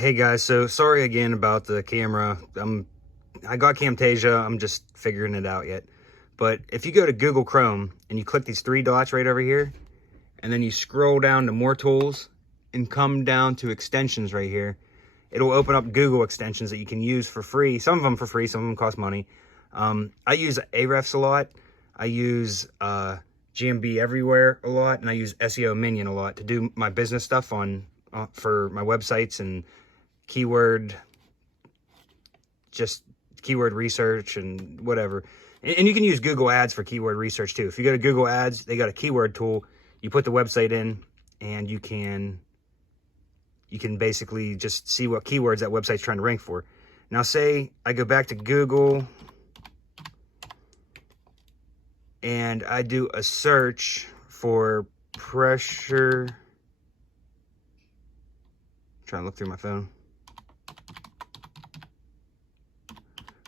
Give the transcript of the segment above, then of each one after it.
Hey guys, so sorry again about the camera. I got Camtasia, I'm just figuring it out yet. But if you go to Google Chrome and you click these three dots right over here, and then you scroll down to more tools and come down to extensions right here, it'll open up Google extensions that you can use for free. Some of them for free, some of them cost money. I use ahrefs a lot. I use GMB Everywhere a lot, and I use SEO Minion a lot to do my business stuff on for my websites and keyword research and whatever. And you can use Google Ads for keyword research too. If you go to Google Ads, they got a keyword tool. You put the website in and you can basically just see what keywords that website's trying to rank for. Now say I go back to Google and I do a search for pressure. I'm trying to look through my phone.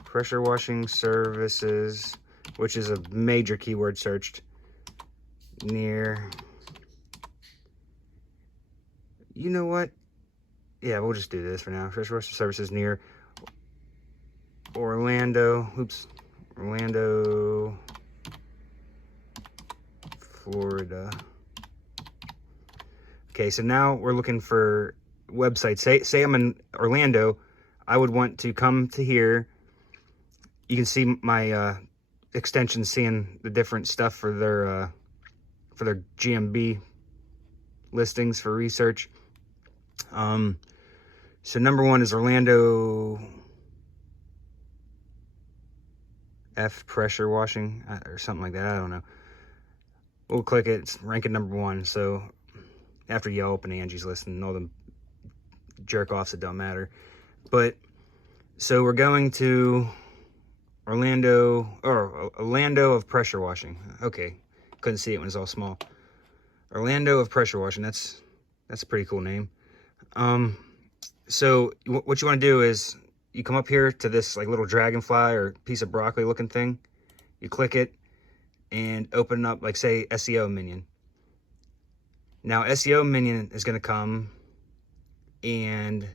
Pressure washing services, which is a major keyword searched near. You know what? Yeah, we'll just do this for now. Pressure washing services near Orlando. Orlando, Florida. Okay, so now we're looking for websites. Say I'm in Orlando. I would want to come to here. You can see my extensions, seeing the different stuff for their GMB listings for research. So number one is Orlando F pressure washing or something like that. I don't know. We'll click it. It's ranking number one. So after Yelp and Angie's List and all the jerk offs that don't matter. But so we're going to Orlando of pressure washing. Okay, couldn't see it when it's all small. Orlando of pressure washing. That's a pretty cool name. So what you want to do is you come up here to this like little dragonfly or piece of broccoli looking thing. You click it and open up, like, say, SEO Minion. Now SEO Minion is going to come and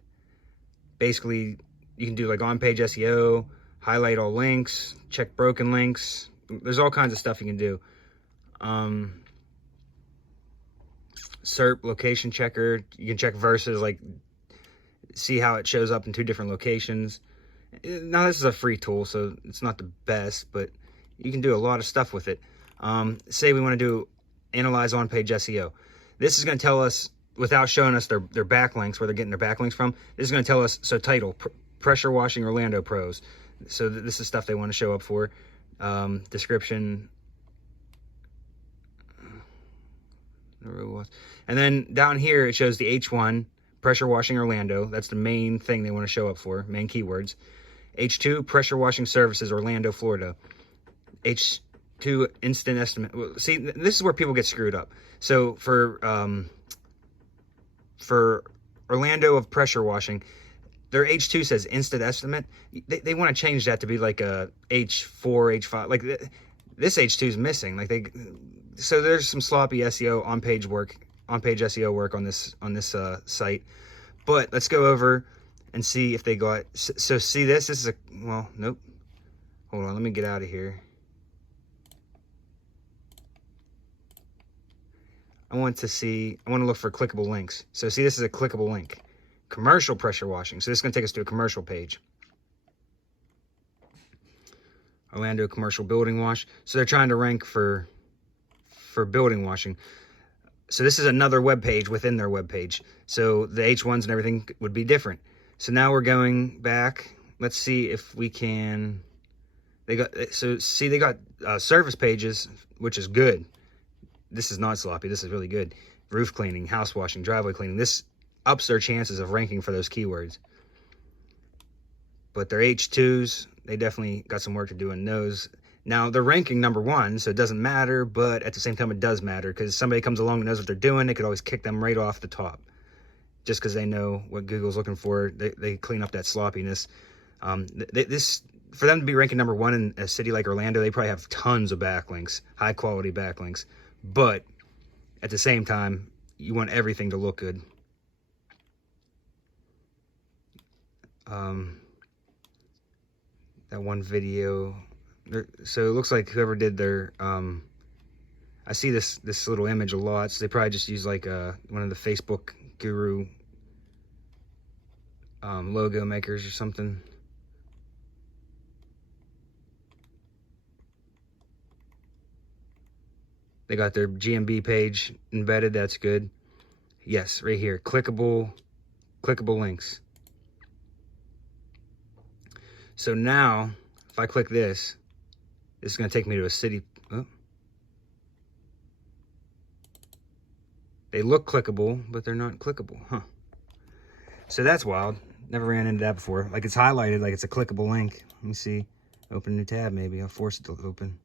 basically you can do like on-page SEO, highlight all links, check broken links. There's all kinds of stuff you can do. SERP location checker, you can check verses, like see how it shows up in two different locations. Now this is a free tool, so it's not the best, but you can do a lot of stuff with it. Say we want to do analyze on-page SEO. This is going to tell us, without showing us their backlinks, where they're getting their backlinks from, this is going to tell us, so title, pressure washing Orlando pros. So this is stuff they want to show up for. Description. And then down here it shows the H1, pressure washing Orlando. That's the main thing they want to show up for, main keywords. H2, pressure washing services Orlando, Florida. H2, instant estimate. Well, see, this is where people get screwed up. So for Orlando of pressure washing, their H2 says instant estimate. They want to change that to be like a H4, H5. Like this H2 is missing. So there's some sloppy SEO on-page SEO work on this site. But let's go over and see if they got. So see this is well, nope. Hold on, let me get out of here. I want to look for clickable links. So see, this is a clickable link. Commercial pressure washing. So this is going to take us to a commercial page. Orlando commercial building wash. So they're trying to rank for building washing. So this is another web page within their web page. So the H1s and everything would be different. So now we're going back. Let's see if we can. They got service pages, which is good. This is not sloppy. This is really good. Roof cleaning, house washing, driveway cleaning. This ups their chances of ranking for those keywords. But their H2s, they definitely got some work to do in those. Now, they're ranking number one, so it doesn't matter, but at the same time, it does matter, because somebody comes along and knows what they're doing, they could always kick them right off the top. Just because they know what Google's looking for, they clean up that sloppiness. For them to be ranking number one in a city like Orlando, they probably have tons of backlinks, high-quality backlinks. But at the same time, you want everything to look good. that one video. So it looks like whoever did their, I see this little image a lot, so they probably just use like one of the Facebook guru logo makers or something. They got their GMB page embedded, that's good. Yes, right here, clickable links. So now, if I click this, it's gonna take me to a city. Oh. They look clickable, but they're not clickable, huh? So that's wild. Never ran into that before. Like it's highlighted, like it's a clickable link. Let me see. Open a new tab, maybe. I'll force it to open.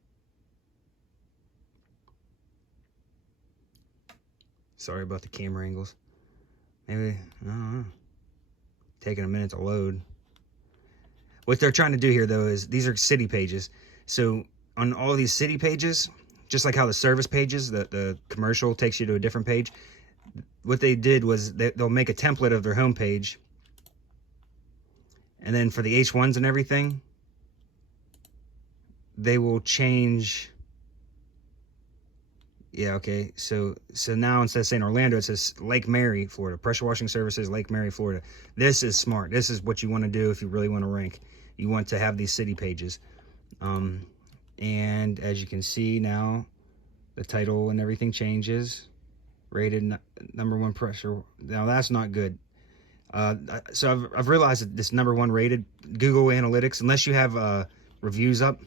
Sorry about the camera angles. Maybe, I don't know. Taking a minute to load. What they're trying to do here, though, is these are city pages. So on all these city pages, just like how the service pages, the commercial takes you to a different page, what they did was they'll make a template of their home page. And then for the H1s and everything, they will change. Yeah, okay. So now instead of saying Orlando, it says Lake Mary, Florida. Pressure washing services, Lake Mary, Florida. This is smart. This is what you want to do if you really want to rank. You want to have these city pages. And as you can see now, the title and everything changes. Rated #1 pressure. Now that's not good. So I've realized that this #1 rated Google Analytics, unless you have reviews up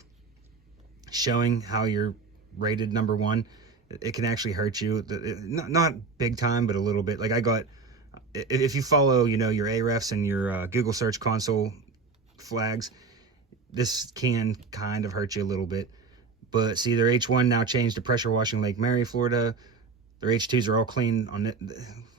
showing how you're rated #1, it can actually hurt you. Not big time, but a little bit. Like I got, if you follow, you know, your ahrefs and your Google Search Console flags, this can kind of hurt you a little bit. But see, their H1 now changed to pressure washing Lake Mary, Florida. Their H2s are all clean on it.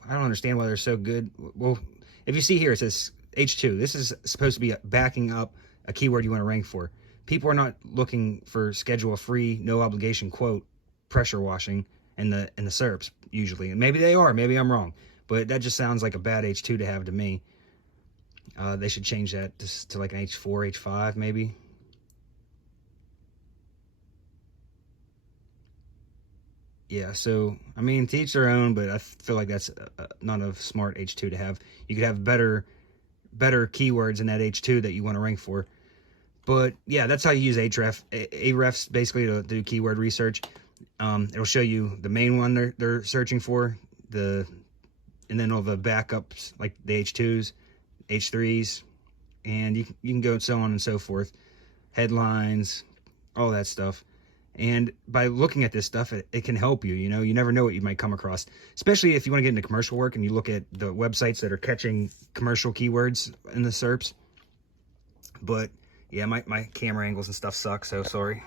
I don't understand why they're so good. Well, if you see here, it says H2. This is supposed to be backing up a keyword you want to rank for. People are not looking for schedule a free, no obligation quote pressure washing in the SERPs usually. And maybe they are, maybe I'm wrong, but that just sounds like a bad H2 to have to me. They should change that to like an H4, H5 maybe. Yeah, so I mean, to each their own, but I feel like that's not a smart H2 to have. You could have better keywords in that H2 that you want to rank for. But yeah, that's how you use ahrefs basically to do keyword research. It'll show you the main one they're searching for, and then all the backups like the H2s, H3s, and you can go so on and so forth, headlines, all that stuff. And by looking at this stuff, it can help you. You know, you never know what you might come across, especially if you want to get into commercial work and you look at the websites that are catching commercial keywords in the SERPs. But yeah, my camera angles and stuff suck, so sorry.